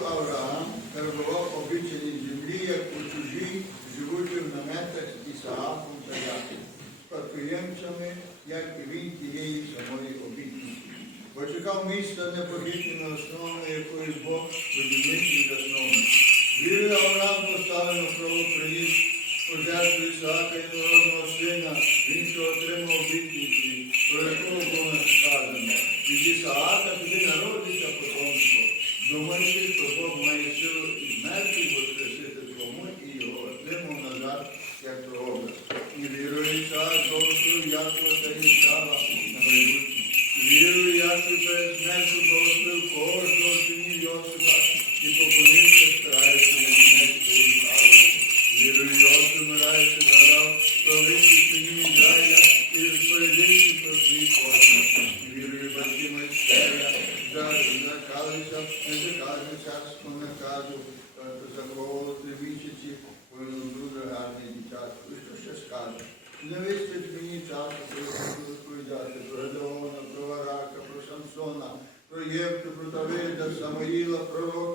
зробив Авраам, перебував обічені землі, як у чужій, живучи в наметах Ісаафом та Яків, спадкоємцями, як і він тієї самої обітниці. Бо чекав міста непобічне основне, якої Бог будівництві засновник. Вірив Авраам поставив на кровоприніс пожертву Ісаака і народного сина, він що отримав обітниці, про якого було сказано. Від Ісаака туди народи. Думаючи, що Бог має силу і мертві воскресити кому і його отримав назад, як прообраз. І вірую Ісаак, як Якова та Ісава на майбутнє. Вірую, як ти перед смертю благословив кожного синів Йосифа і поклонився, стараючи на кінець твоїй слави. Вірую, Йосиф, вмираючи, згадав про вищі синів Ізраїля і розпорядився про свій космос. Вірую, батьки Майстеря, закалися, не закажу царську наказу, заховувати місяці, воно дуже гарне дитятко. І що ще скаже? Не вистачить мені часу, коли я буду розповідати про Гедеона, про Варака, про Самсона, про Євту, про Давида, Самоїла, пророків,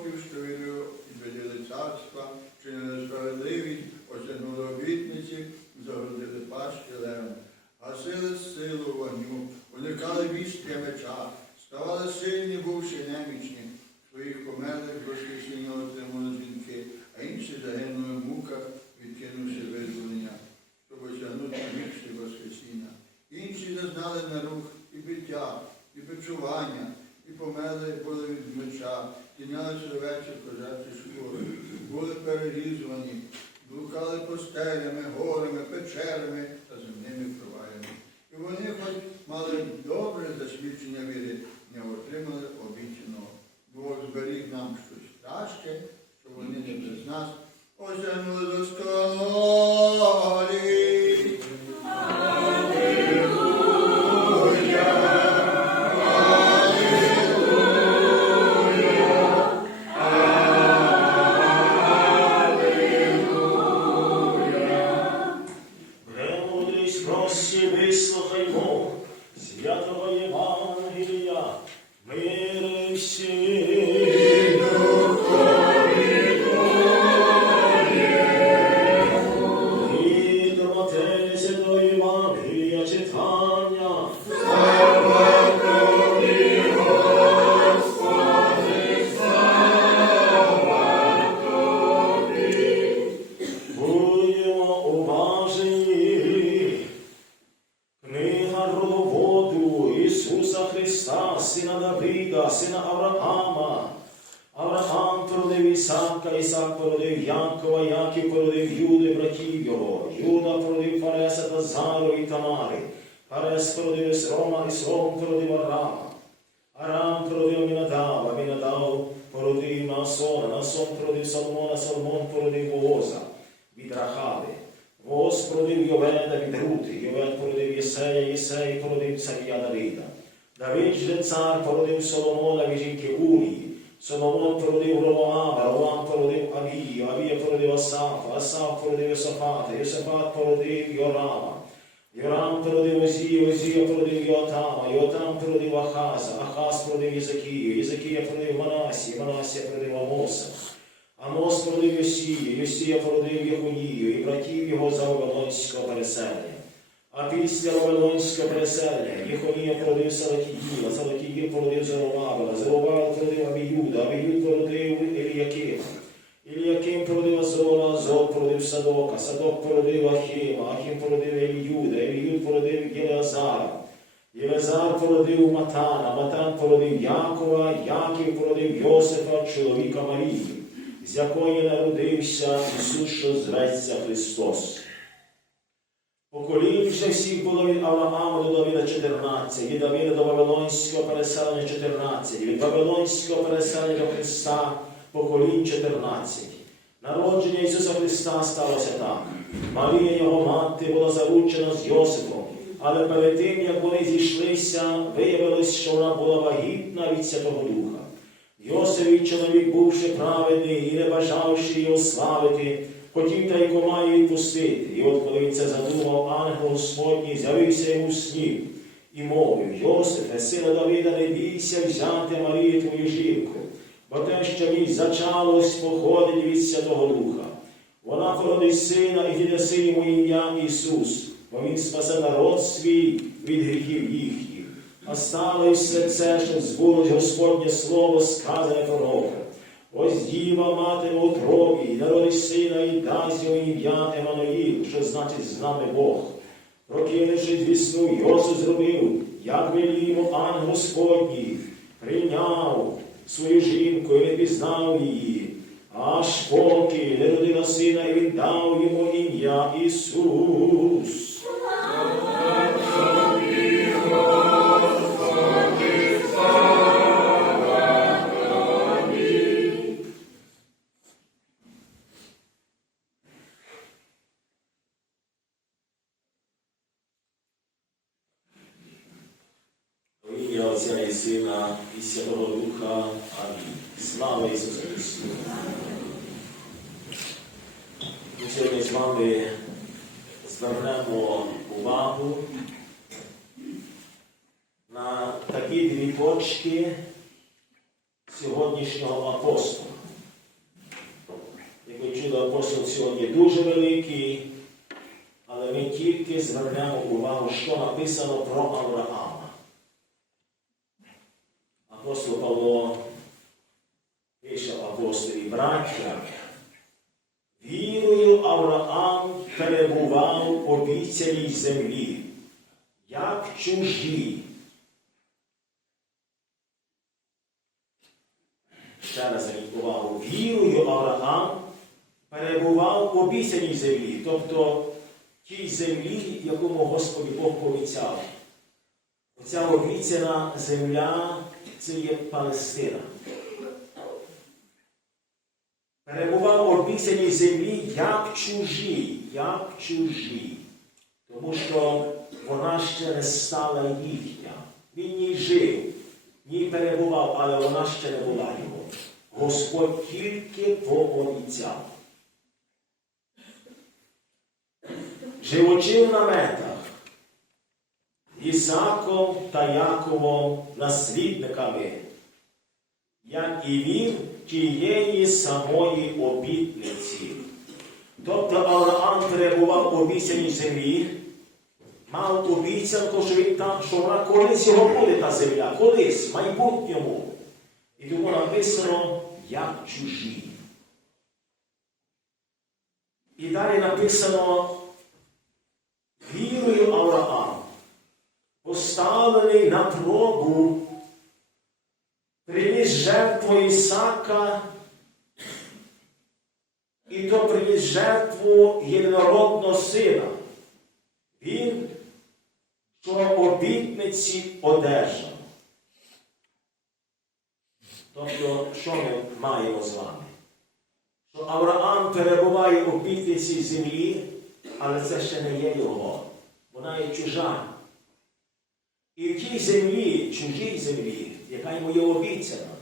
перерізувані, блукали постелями, горами, печерами та земними проваями. І вони, хоч мали добре Прості, вислухаймо святого Євангелія, мири всім. Ісака, Ісак породив Якова, Яків породив Юди, братів його. Юда породив Фареса та Зару і Тамари. Фарес породив Ісрома, Ісром породив Арама. Арам породив Амінадава, Амінадав породив Наасона, Наасон породив Соломона, Соломон породив Вооза від Рахави. Вооз породив Йоведа від Рути, Йовед породив Єсея, Єсей породив царя Давида. Давид же цар породив Соломона від жінки Урії. Соломон породив Ровоама, Ровоам породив Авію, Авія породив Асафа, Асаф породив Йосафата, Йосафат породив Йорама. Йорам породив Озію, Озія породив Йотама, Йотам породив Ахаза, Ахаз породив Єзекію, Єзекія породив Манасія, Манасія породив Амоса. Амос породив Йосію, Йосія породив Єхонію і братів його за Вавилонського переселення. А після Вавилонського переселення Єхонія породив Салатіїла, Салатіїл породив Зоровавела, Зоровавел породив Абіюда, Абіюд породив Еліякима. Іліяким породив Азора, Азор породив Садока, Садок породив Ахіма, Ахім породив Еліюда, Еліюд породив Єлеазара. Єлеазар породив Матана, Матан породив Якова, Яків породив Йосифа, чоловіка Марії, з якої народився Ісус, що зветься Христос. Поколінь вже всіх було від Авраама до Давида 14, від Давида до Вавилонського переселення 14, від Вавилонського переселення Христа поколінь 14. Народження Ісуса Христа сталося так. Марія, його мати, була заручена з Йосипом, але перед тим, як вони зійшлися, виявилось, що вона була вагітна від Святого Духа. Йосифів чоловік, бувши праведний і не бажавши його славити, хотів тайкома її відпустити. І от коли він це задумав, ангел Господній з'явився йому сні і мовив, Йосифе, сина Давида, не бійся взяти Марію твою жінку, бо те, що їй зачалось, походить від Святого Духа. Вона породить сина і віддаси йому ім'я Ісус, бо Він спасе народ свій від гріхів їхніх. а стало й серце, щоб збулось Господнє слово, сказане пророком. Ось діва мати в утробі, і народить сина, і дасть йому ім'я Еммануїл, що значить з нами Бог. Прокинувши вісну, Йосиф зробив, як велів йому ангел Господній, прийняв свою жінку і не пізнав її, аж поки не родила сина, і він дав йому ім'я Ісус. Сина і Святого Духа. Амінь. Слава Ісусу Христу! Ми сьогодні з вами звернемо увагу на такі дві точки сьогоднішнього апостола. Як ви чули, апостол сьогодні дуже великий, але ми тільки звернемо увагу, що написано про Авраама. Апостол Павло пише апостолі, браття, вірою Авраам перебував обіцяній землі, як чужі. Ще раз увагу, вірою Авраам перебував в обіцяній землі, тобто тій землі, якому Господь Бог пообіцяв. Оця обіцяна земля це є Палестина. Перебував в обіцяній землі як чужі, як чужі. Тому що вона ще не стала їхня. Він ній жив, ній перебував, але вона ще не була його. Господь тільки пообіцяв. Живучи в наметах, Ісаком та Яковом наслідниками, як і він тієї самої обітниці. Тобто Авраам перебував в обіцяній землі, мав обіцянку, що він там, що вона колись його буде та земля, колись, в майбутньому. І тому написано, як чужі. І далі написано вірою Авраам поставлений на пробу, жертву Ісака, і то приніс жертву єдинородного сина. Він, що обітниці одержав. Тобто, що ми маємо з вами? Що Авраам перебуває в обітниці землі, але це ще не є його. Вона є чужа. І в тій землі, чужій землі, яка йому є обіцяна,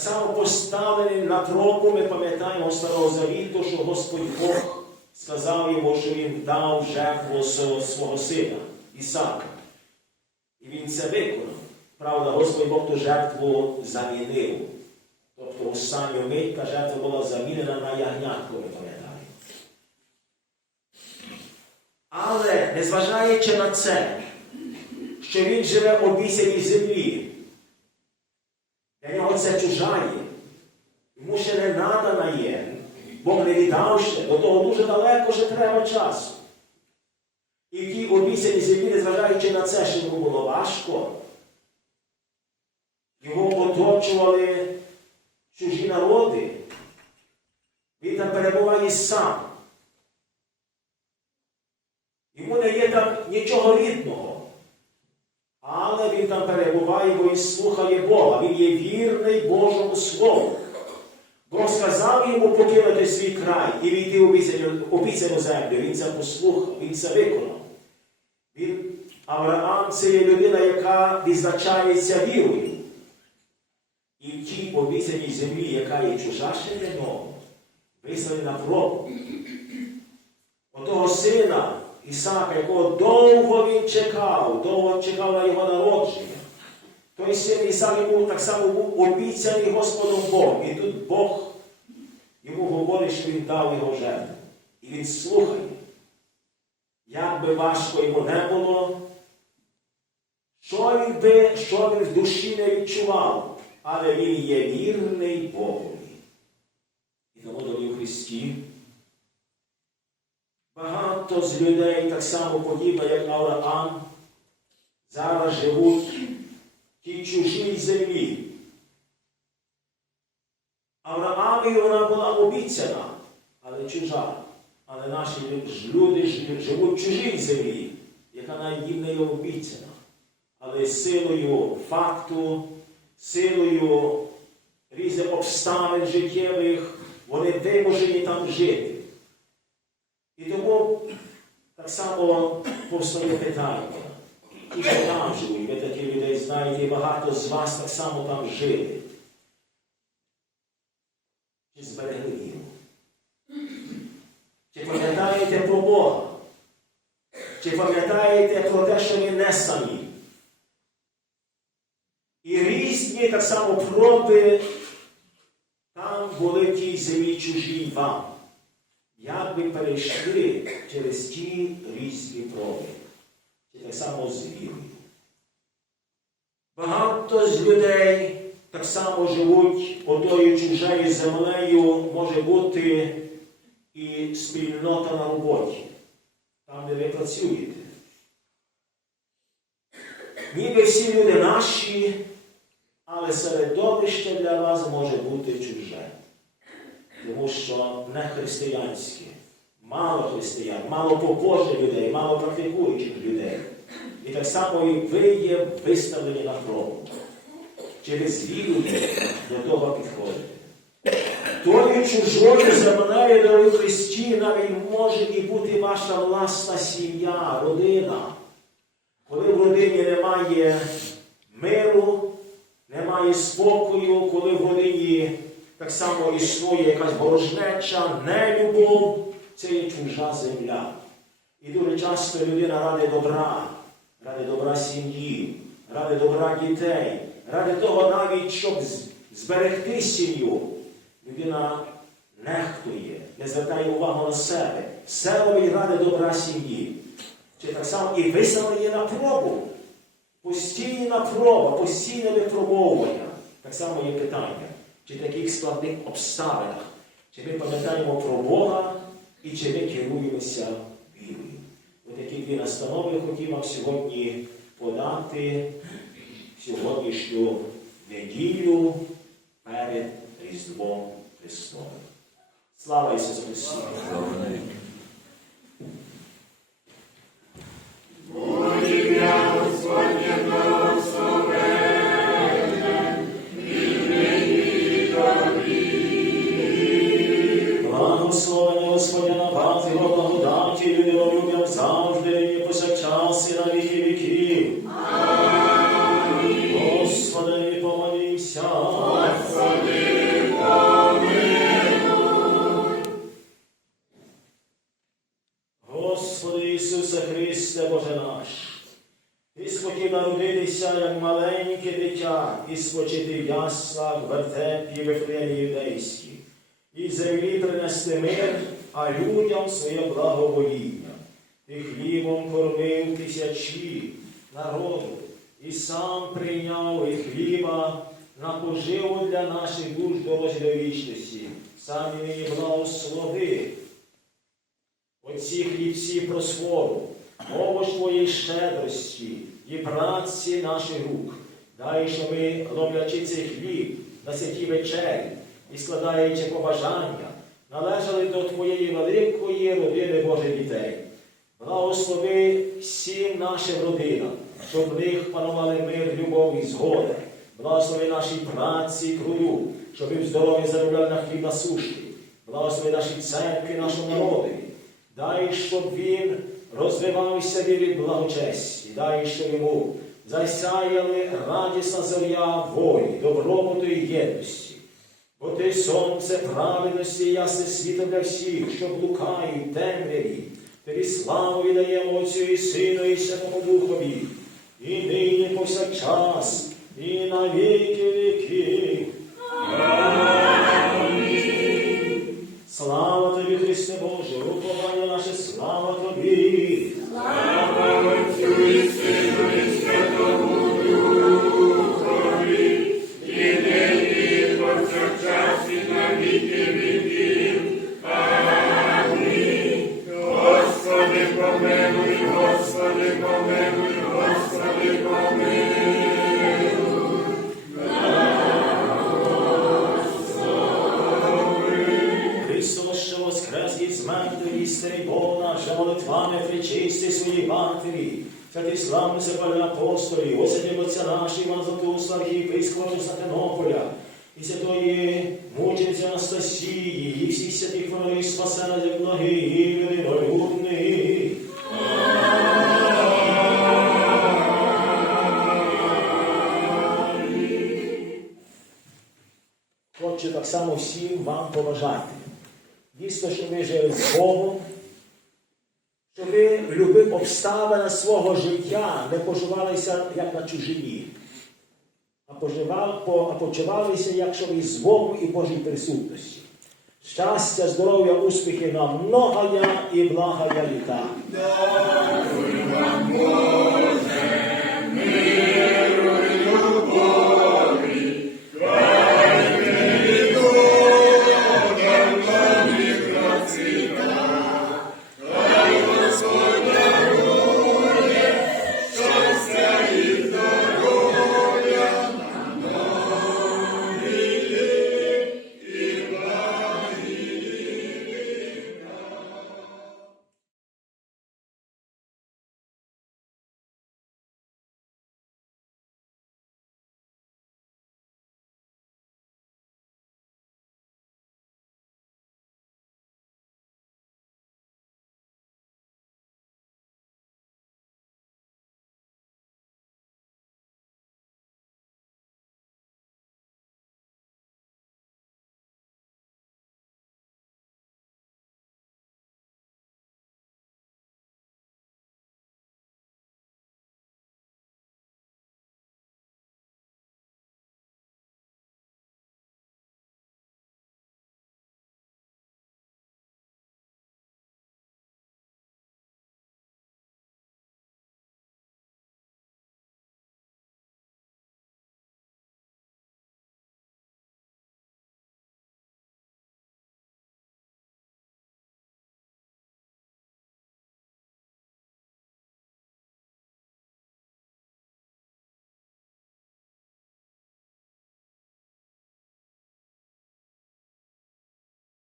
само поставлений на тропу, ми пам'ятаємо Старого Завіту, що Господь Бог сказав йому, що він дав жертву свого- сина, Ісака. І він це виконав. Правда, Господь Бог ту жертву замінив. Тобто останню мить та жертва була замінена на ягнятку, ми пам'ятаємо. Але, незважаючи на це, що він живе в обіцяній землі, для нього це чужає, йому ще не надана є, Бог не віддав ще, до того дуже далеко ще треба часу. І в тій обіцяній землі, незважаючи на це, що йому було важко, його оточували чужі народи. Він там перебуває сам. Йому не є там нічого рідного. Але він там перебуває, бо він слухає Бога. Він є вірний Божому Слову. Бог сказав йому покинути свій край і війти в обіцяну, землю. Він це послухав, він це виконав. Він, Авраам це є людина, яка відзначається вірою. І в тій обіцяній землі, яка є чужа ще для нього, висланий на пробу. Отого сина Ісака, якого довго він чекав, довго чекав на його народження. Той син Ісак йому так само був обіцяний Господом Богом. І тут Бог йому говорить, що він дав його жертву. І він слухає. Як би важко йому не було, Що він би, що він в душі не відчував, але він є вірний Богові. І тому, дорогі Христі, багато з людей, так само подібно, як Авраам, зараз живуть в тій чужій землі. Авраамі вона була обіцяна, але чужа. Але наші люди живуть в чужій землі, яка навіть їм не є обіцяна. Але силою факту, силою різних обставин життєвих, вони вимушені там жити. І так само повстає питання. Ті, що там живуть, ви таких людей знаєте, і багато з вас так само там жили. Чи зберегли віру? Чи пам'ятаєте про Бога? Чи пам'ятаєте про те, що ви не самі? І різні так само проби там були в тій землі чужій вам. Як ви перейшли через ті різні проби? Чи так само з вірою? Багато з людей так само живуть отою чужою землею, може бути і спільнота на роботі, там, де ви працюєте. Ніби всі люди наші, але середовище для вас може бути чуже. Тому що не християнське, мало християн, мало побожних людей, мало практикуючих людей. І так само і ви є виставлені на пробу. Через віру до того підходите. Тою чужою землею, дорогі Христі, навіть може і бути ваша власна сім'я, родина. Коли в родині немає миру, немає спокою, коли в родині так само існує якась ворожнеча, нелюбов, це є чужа земля. І дуже часто людина ради добра, ради добра сім'ї, ради добра дітей, ради того навіть, щоб зберегти сім'ю, людина нехтує, не звертає увагу на себе, все робить ради добра сім'ї. Чи так само і виставлені на пробу. Постійна проба, постійне випробовування. Так само є питання, чи таких складних обставинах, чи ми пам'ятаємо про Бога і чи ми керуємося вірою. Ось такі дві настанови я хотів вам сьогодні подати сьогоднішню неділю перед Різдвом Христовим. Слава Ісусу Христу! Благословення людям своє благовоління. Ти хлібом кормив тисячі народу, і сам прийняв і хліба на поживу для наших душ до вічності. Сам нині благослови. Оці хлібці просвору, овоч твоєї щедрості і праці наших рук. Дай, що ми, роблячи цей хліб на святій вечері і складаючи побажання, належали до Твоєї великої родини Божих дітей. Благослови всім нашим родинам, щоб в них панували мир, любов і згода. Благослови нашій праці і труду, щоб їм здоров'я заробляли на хліб насущний. Благослови нашій церкві, нашому народові. Дай, щоб він розвивався вірі благочесті, дай, щоб йому засяяли радісна зоря волі, добробуту і єдності. Бо ти сонце праведності, ясне світло для всіх, що блукають темряві. Тобі славу віддаємо Отцю і Сину, і Святому Духові, і нині повсякчас, і на віки віки. Матері, святі славні сепальні апостолі, освяті Отця наші, Іван Златоуста, архієпископа Константинополя, і святої мучениці Анастасії, і всіх святих фонарів спасена як ноги, і людинолюбних. Хочу так само всім вам поважати. Дійсно, що ви жили з Богом, що ви в любих обставинах свого життя не поживалися як на чужині, а, почувалися, як що ви з Богом і Божій присутності. Щастя, здоров'я, успіхи нам многая і благая літа. Любов